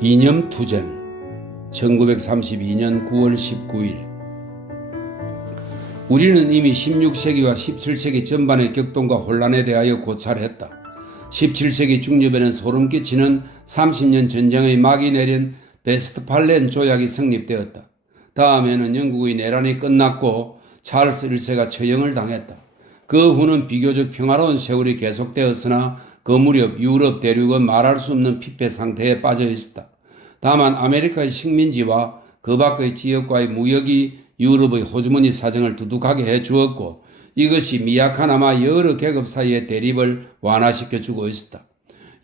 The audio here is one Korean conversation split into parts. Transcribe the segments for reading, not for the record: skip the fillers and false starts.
이념투쟁 1932년 9월 19일 우리는 이미 16세기와 17세기 전반의 격동과 혼란에 대하여 고찰했다. 17세기 중엽에는 소름 끼치는 30년 전쟁의 막이 내린 베스트팔렌 조약이 성립되었다. 다음에는 영국의 내란이 끝났고 찰스 1세가 처형을 당했다. 그 후는 비교적 평화로운 세월이 계속되었으나 그 무렵 유럽 대륙은 말할 수 없는 피폐 상태에 빠져 있었다. 다만 아메리카의 식민지와 그 밖의 지역과의 무역이 유럽의 호주머니 사정을 두둑하게 해주었고 이것이 미약하나마 여러 계급 사이의 대립을 완화시켜주고 있었다.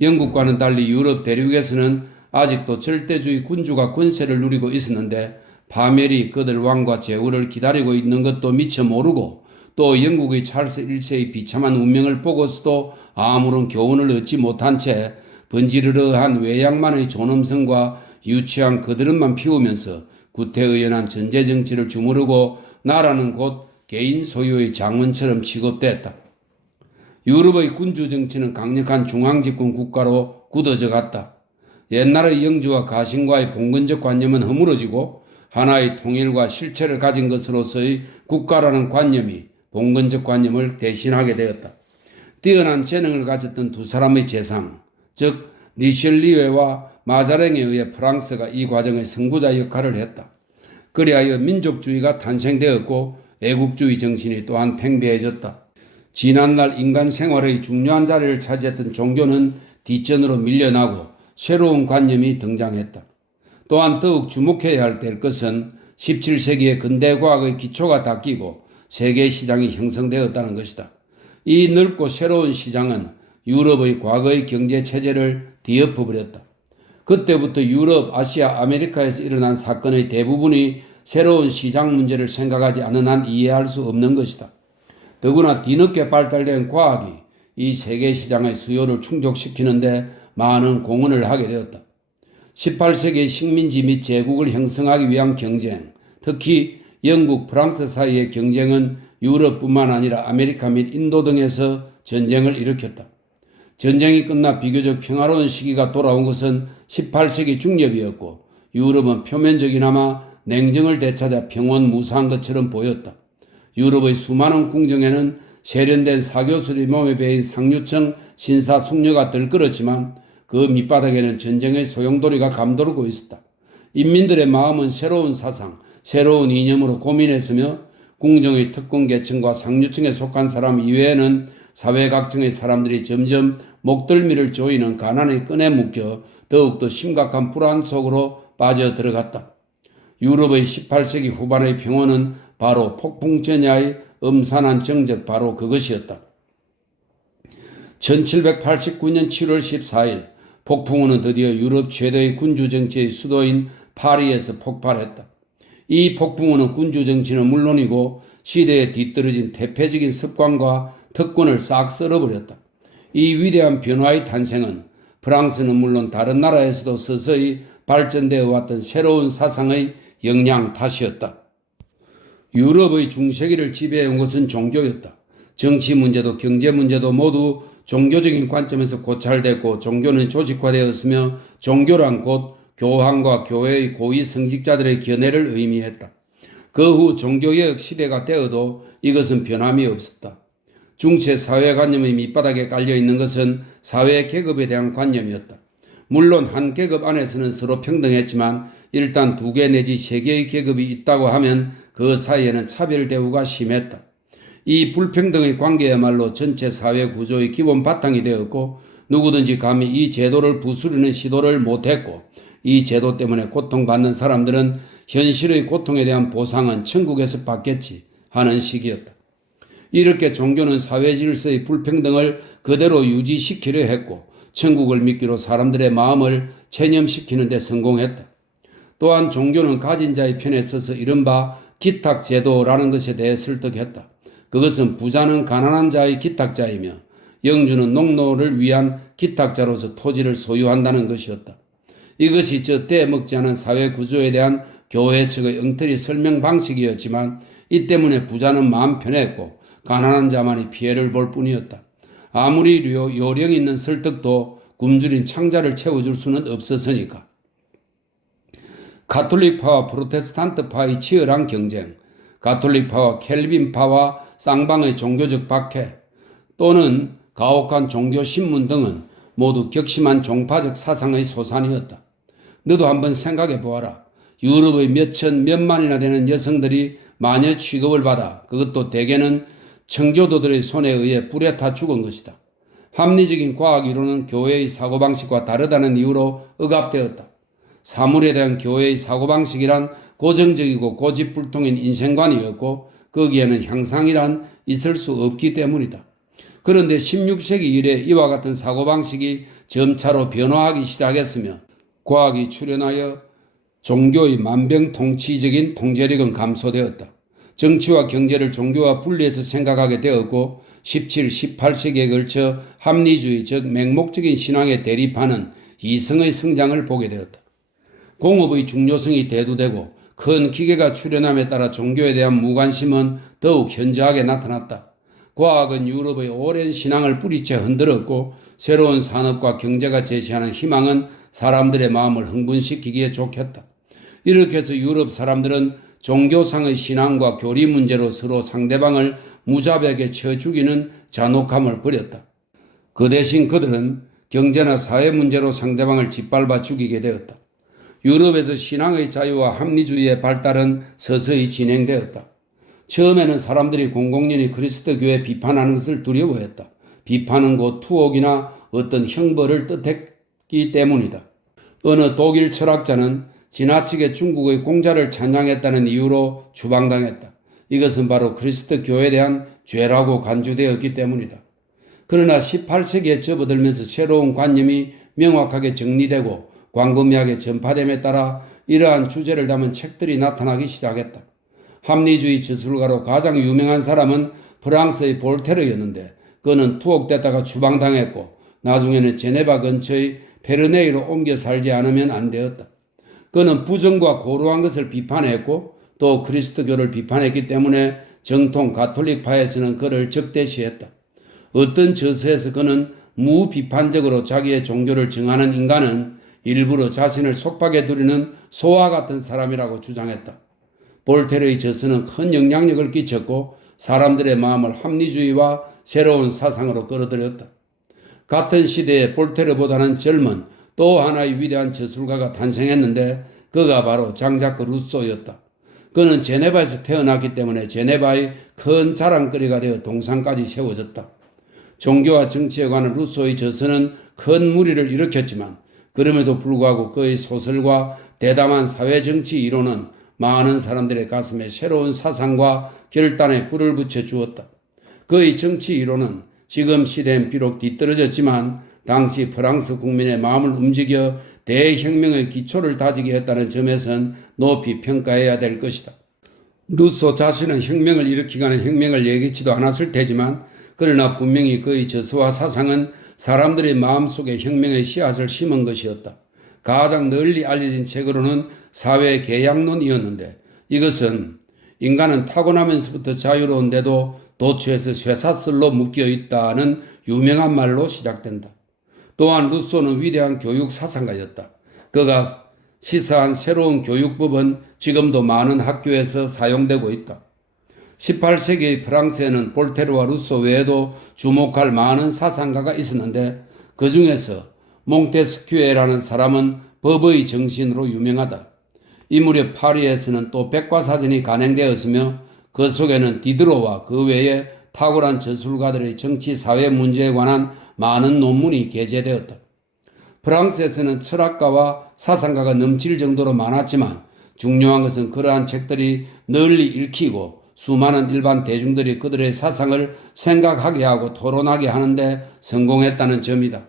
영국과는 달리 유럽 대륙에서는 아직도 절대주의 군주가 권세를 누리고 있었는데 파멸이 그들 왕과 제후를 기다리고 있는 것도 미처 모르고 또 영국의 찰스 1세의 비참한 운명을 보고서도 아무런 교훈을 얻지 못한 채 번지르르한 외양만의 존엄성과 유치한 그드름만 피우면서 구태의연한 전제정치를 주무르고 나라는 곧 개인 소유의 장원처럼 취급됐다. 유럽의 군주정치는 강력한 중앙집권 국가로 굳어져 갔다. 옛날의 영주와 가신과의 봉건적 관념은 허물어지고 하나의 통일과 실체를 가진 것으로서의 국가라는 관념이 봉건적 관념을 대신하게 되었다. 뛰어난 재능을 가졌던 두 사람의 재상, 즉 리셸리에와 마자랭에 의해 프랑스가 이 과정의 선구자 역할을 했다. 그리하여 민족주의가 탄생되었고 애국주의 정신이 또한 팽배해졌다. 지난날 인간 생활의 중요한 자리를 차지했던 종교는 뒷전으로 밀려나고 새로운 관념이 등장했다. 또한 더욱 주목해야 할 것은 17세기의 근대과학의 기초가 닦이고 세계 시장이 형성되었다는 것이다. 이 넓고 새로운 시장은 유럽의 과거의 경제체제를 뒤엎어버렸다. 그때부터 유럽, 아시아, 아메리카에서 일어난 사건의 대부분이 새로운 시장 문제를 생각하지 않은 한 이해할 수 없는 것이다. 더구나 뒤늦게 발달된 과학이 이 세계 시장의 수요를 충족시키는데 많은 공헌을 하게 되었다. 18세기의 식민지 및 제국을 형성하기 위한 경쟁, 특히 영국, 프랑스 사이의 경쟁은 유럽뿐만 아니라 아메리카 및 인도 등에서 전쟁을 일으켰다. 전쟁이 끝나 비교적 평화로운 시기가 돌아온 것은 18세기 중엽이었고 유럽은 표면적이나마 냉정을 되찾아 평온무사한 것처럼 보였다. 유럽의 수많은 궁정에는 세련된 사교수의 몸에 배인 상류층 신사 숙녀가 들끓었지만 그 밑바닥에는 전쟁의 소용돌이가 감돌고 있었다. 인민들의 마음은 새로운 사상, 새로운 이념으로 고민했으며 궁정의 특권계층과 상류층에 속한 사람 이외에는 사회 각층의 사람들이 점점 목덜미를 조이는 가난의 끈에 묶여 더욱더 심각한 불안 속으로 빠져들어갔다. 유럽의 18세기 후반의 평온은 바로 폭풍전야의 음산한 정적 바로 그것이었다. 1789년 7월 14일 폭풍우는 드디어 유럽 최대의 군주정치의 수도인 파리에서 폭발했다. 이 폭풍우는 군주정치는 물론이고 시대에 뒤떨어진 태폐적인 습관과 특권을 싹 쓸어버렸다. 이 위대한 변화의 탄생은 프랑스는 물론 다른 나라에서도 서서히 발전되어 왔던 새로운 사상의 영향 탓이었다. 유럽의 중세기를 지배해온 것은 종교였다. 정치 문제도 경제 문제도 모두 종교적인 관점에서 고찰됐고 종교는 조직화되었으며 종교란 곧 교황과 교회의 고위 성직자들의 견해를 의미했다. 그 후 종교개혁 시대가 되어도 이것은 변함이 없었다. 중세 사회관념의 밑바닥에 깔려있는 것은 사회계급에 대한 관념이었다. 물론 한 계급 안에서는 서로 평등했지만 일단 두 개 내지 세 개의 계급이 있다고 하면 그 사이에는 차별 대우가 심했다. 이 불평등의 관계야말로 전체 사회 구조의 기본 바탕이 되었고 누구든지 감히 이 제도를 부수려는 시도를 못했고 이 제도 때문에 고통받는 사람들은 현실의 고통에 대한 보상은 천국에서 받겠지 하는 식이었다. 이렇게 종교는 사회 질서의 불평등을 그대로 유지시키려 했고 천국을 믿기로 사람들의 마음을 체념시키는 데 성공했다. 또한 종교는 가진 자의 편에 서서 이른바 기탁제도라는 것에 대해 설득했다. 그것은 부자는 가난한 자의 기탁자이며 영주는 농노를 위한 기탁자로서 토지를 소유한다는 것이었다. 이것이 저 떼먹지 않은 사회 구조에 대한 교회 측의 엉터리 설명 방식이었지만 이 때문에 부자는 마음 편했고 가난한 자만이 피해를 볼 뿐이었다. 아무리 요령 있는 설득도 굶주린 창자를 채워줄 수는 없었으니까. 가톨릭파와 프로테스탄트파의 치열한 경쟁, 가톨릭파와 켈빈파와 쌍방의 종교적 박해 또는 가혹한 종교신문 등은 모두 격심한 종파적 사상의 소산이었다. 너도 한번 생각해 보아라. 유럽의 몇천 몇만이나 되는 여성들이 마녀 취급을 받아 그것도 대개는 청교도들의 손에 의해 불에 타 죽은 것이다. 합리적인 과학 이론은 교회의 사고방식과 다르다는 이유로 억압되었다. 사물에 대한 교회의 사고방식이란 고정적이고 고집불통인 인생관이었고 거기에는 향상이란 있을 수 없기 때문이다. 그런데 16세기 이래 이와 같은 사고방식이 점차로 변화하기 시작했으며 과학이 출현하여 종교의 만병통치적인 통제력은 감소되었다. 정치와 경제를 종교와 분리해서 생각하게 되었고 17, 18세기에 걸쳐 합리주의 즉 맹목적인 신앙에 대립하는 이성의 성장을 보게 되었다. 공업의 중요성이 대두되고 큰 기계가 출현함에 따라 종교에 대한 무관심은 더욱 현저하게 나타났다. 과학은 유럽의 오랜 신앙을 뿌리채 흔들었고 새로운 산업과 경제가 제시하는 희망은 사람들의 마음을 흥분시키기에 좋겠다. 이렇게 해서 유럽 사람들은 종교상의 신앙과 교리 문제로 서로 상대방을 무자비하게 쳐 죽이는 잔혹함을 벌였다. 그 대신 그들은 경제나 사회 문제로 상대방을 짓밟아 죽이게 되었다. 유럽에서 신앙의 자유와 합리주의의 발달은 서서히 진행되었다. 처음에는 사람들이 공공연히 그리스도교회 비판하는 것을 두려워했다. 비판은 곧 투옥이나 어떤 형벌을 뜻했기 때문이다. 어느 독일 철학자는 지나치게 중국의 공자를 찬양했다는 이유로 추방당했다. 이것은 바로 그리스도교회에 대한 죄라고 간주되었기 때문이다. 그러나 18세기에 접어들면서 새로운 관념이 명확하게 정리되고 광범위하게 전파됨에 따라 이러한 주제를 담은 책들이 나타나기 시작했다. 합리주의 저술가로 가장 유명한 사람은 프랑스의 볼테르였는데 그는 투옥됐다가 추방당했고 나중에는 제네바 근처의 페르네이로 옮겨 살지 않으면 안 되었다. 그는 부정과 고루한 것을 비판했고 또 그리스도교를 비판했기 때문에 정통 가톨릭파에서는 그를 적대시했다. 어떤 저서에서 그는 무비판적으로 자기의 종교를 정하는 인간은 일부러 자신을 속박해 두리는 소와 같은 사람이라고 주장했다. 볼테르의 저서는 큰 영향력을 끼쳤고 사람들의 마음을 합리주의와 새로운 사상으로 끌어들였다. 같은 시대에 볼테르보다는 젊은 또 하나의 위대한 저술가가 탄생했는데 그가 바로 장자크 루소였다. 그는 제네바에서 태어났기 때문에 제네바의 큰 자랑거리가 되어 동상까지 세워졌다. 종교와 정치에 관한 루소의 저서는 큰 무리를 일으켰지만 그럼에도 불구하고 그의 소설과 대담한 사회정치 이론은 많은 사람들의 가슴에 새로운 사상과 결단에 불을 붙여 주었다. 그의 정치 이론은 지금 시대엔 비록 뒤떨어졌지만 당시 프랑스 국민의 마음을 움직여 대혁명의 기초를 다지게 했다는 점에선 높이 평가해야 될 것이다. 루소 자신은 혁명을 일으키거나 혁명을 예기치도 않았을 테지만 그러나 분명히 그의 저서와 사상은 사람들의 마음속에 혁명의 씨앗을 심은 것이었다. 가장 널리 알려진 책으로는 사회계약론이었는데 이것은 인간은 타고나면서부터 자유로운데도 도처에서 쇠사슬로 묶여 있다는 유명한 말로 시작된다. 또한 루소는 위대한 교육 사상가였다. 그가 시사한 새로운 교육법은 지금도 많은 학교에서 사용되고 있다. 18세기 프랑스에는 볼테르와 루소 외에도 주목할 많은 사상가가 있었는데 그 중에서 몽테스큐에라는 사람은 법의 정신으로 유명하다. 이 무렵 파리에서는 또 백과사전이 간행되었으며 그 속에는 디드로와 그 외에 탁월한 저술가들의 정치 사회 문제에 관한 많은 논문이 게재되었다. 프랑스에서는 철학가와 사상가가 넘칠 정도로 많았지만 중요한 것은 그러한 책들이 널리 읽히고 수많은 일반 대중들이 그들의 사상을 생각하게 하고 토론하게 하는데 성공했다는 점이다.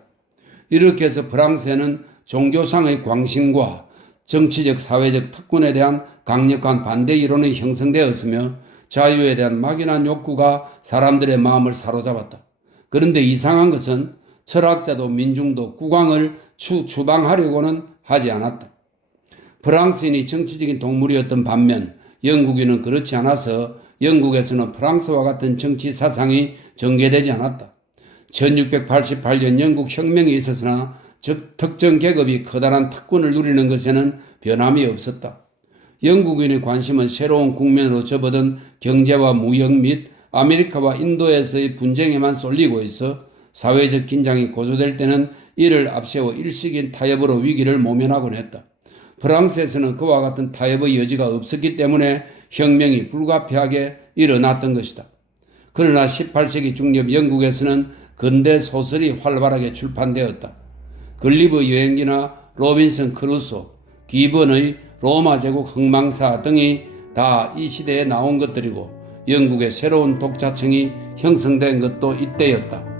이렇게 해서 프랑스에는 종교상의 광신과 정치적 사회적 특권에 대한 강력한 반대 이론이 형성되었으며 자유에 대한 막연한 욕구가 사람들의 마음을 사로잡았다. 그런데 이상한 것은 철학자도 민중도 국왕을 추방하려고는 하지 않았다. 프랑스인이 정치적인 동물이었던 반면 영국인은 그렇지 않아서 영국에서는 프랑스와 같은 정치 사상이 전개되지 않았다. 1688년 영국 혁명이 있었으나 즉 특정 계급이 커다란 특권을 누리는 것에는 변함이 없었다. 영국인의 관심은 새로운 국면으로 접어든 경제와 무역 및 아메리카와 인도에서의 분쟁에만 쏠리고 있어 사회적 긴장이 고조될 때는 이를 앞세워 일시적인 타협으로 위기를 모면하곤 했다. 프랑스에서는 그와 같은 타협의 여지가 없었기 때문에 혁명이 불가피하게 일어났던 것이다. 그러나 18세기 중엽 영국에서는 근대 소설이 활발하게 출판되었다. 글리브 여행기나 로빈슨 크루소, 기본의 로마 제국 흥망사 등이 다 이 시대에 나온 것들이고 영국의 새로운 독자층이 형성된 것도 이때였다.